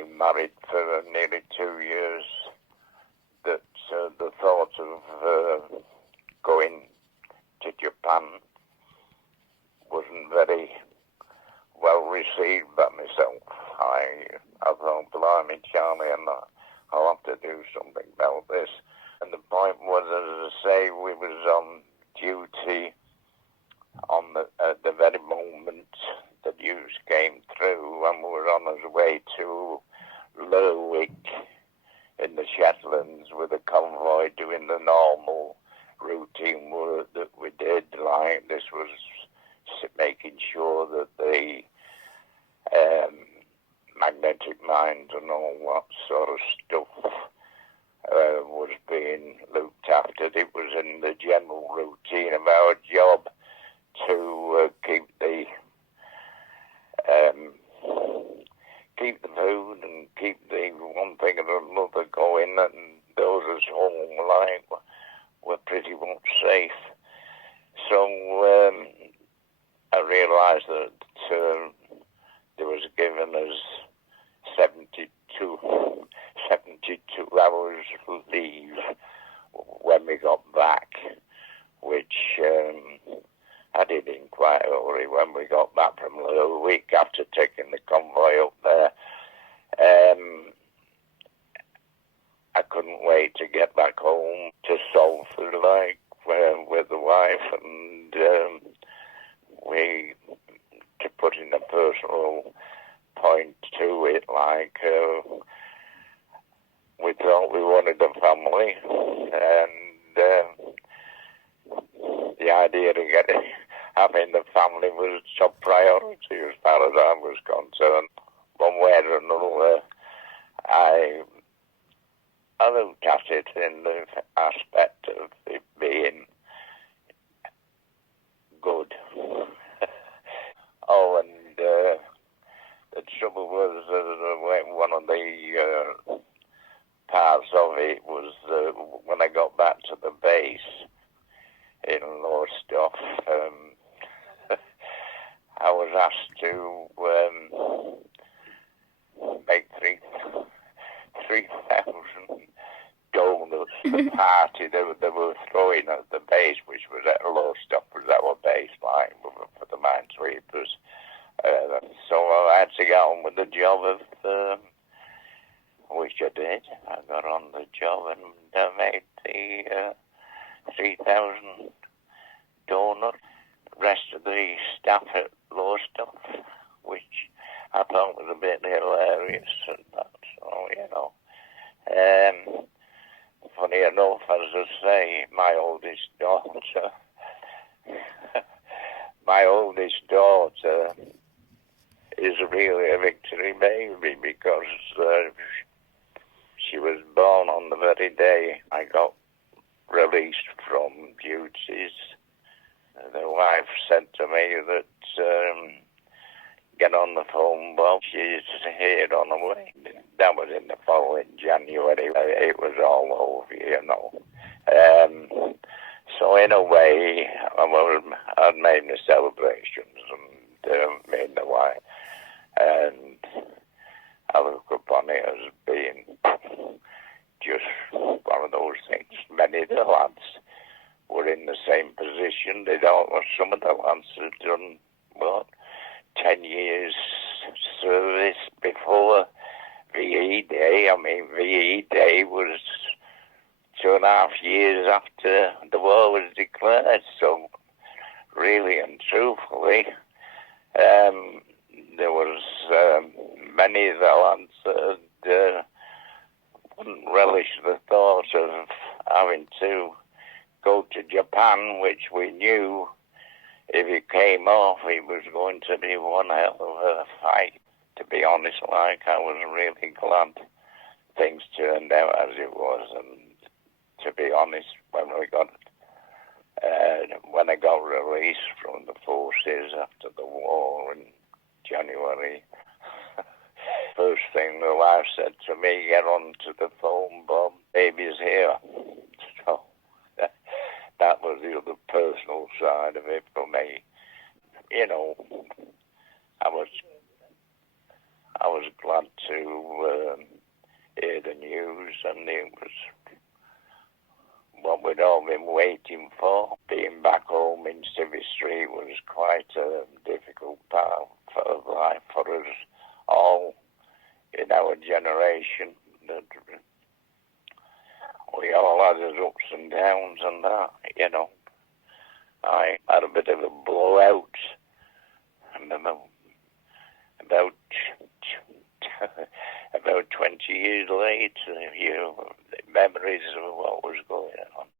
been married for nearly 2 years, that the thought of going to Japan wasn't very well received by myself. I thought, blimey, Charlie, and I'll have to do something about this. And the point was, as I say, we was on duty at the very moment the news came through, and we were on our way to Lerwick in the Shetlands with a convoy doing the normal routine work that we did. Like, this was making sure that the magnetic mines and all that sort of stuff was being looked after. It was in the general routine of our job to keep the food and keep the one thing and another going, and those as home like were pretty much safe. So I realised that there was given us 72 hours leave when we got back, which I did in quite a hurry when we got back from a week after taking the convoy up there. I couldn't wait to get back home to Salford, like, with the wife, and we, to put in a personal point to it, like, we thought we wanted a family, and the idea of having the family was top priority as far as I was concerned. One way or another, I looked at it in the aspect of it being good. Oh, and the trouble was one of the parts of it was when I got back to the base in Lowestoft, I was asked to make 3,000 donuts, the party they were throwing at the base, which was at Lowestoft, was our baseline for the minesweepers. So I had to get on with the job of, which I did. I got on the job and made the 3,000 donuts. The rest of the staff at Lowestoft, which I thought was a bit hilarious, and that, so, you know. Funny enough, as I say, my oldest daughter is really a victory baby, because she was born on the very day I got released from duties. The wife said to me that get on the phone, well, she's here on the way. That was in the following January. It was all over, you know. So in a way, I'd made my celebrations, and me and the wife, and I look upon it as being just one of those things. Many of the lads were in the same position. Some of the lads had done, 10 years service before VE Day. I mean, VE Day was 2.5 years after the war was declared. So, really and truthfully, there was many of the lads that wouldn't relish the thought of having to go to Japan, which we knew if it came off, it was going to be one hell of a fight. To be honest, like, I was really glad things turned out as it was. And to be honest, when I got released from the forces after the war in January, first thing the wife said to me, get on to the phone, Bob, baby's here. So that was the other personal side of it for me. I was glad to it was what we'd all been waiting for. Being back home in Civvy Street was quite a difficult part of life for us all in our generation. We all had our ups and downs and that, you know. I had a bit of a blowout, and about about 20 years later, memories of what was going on.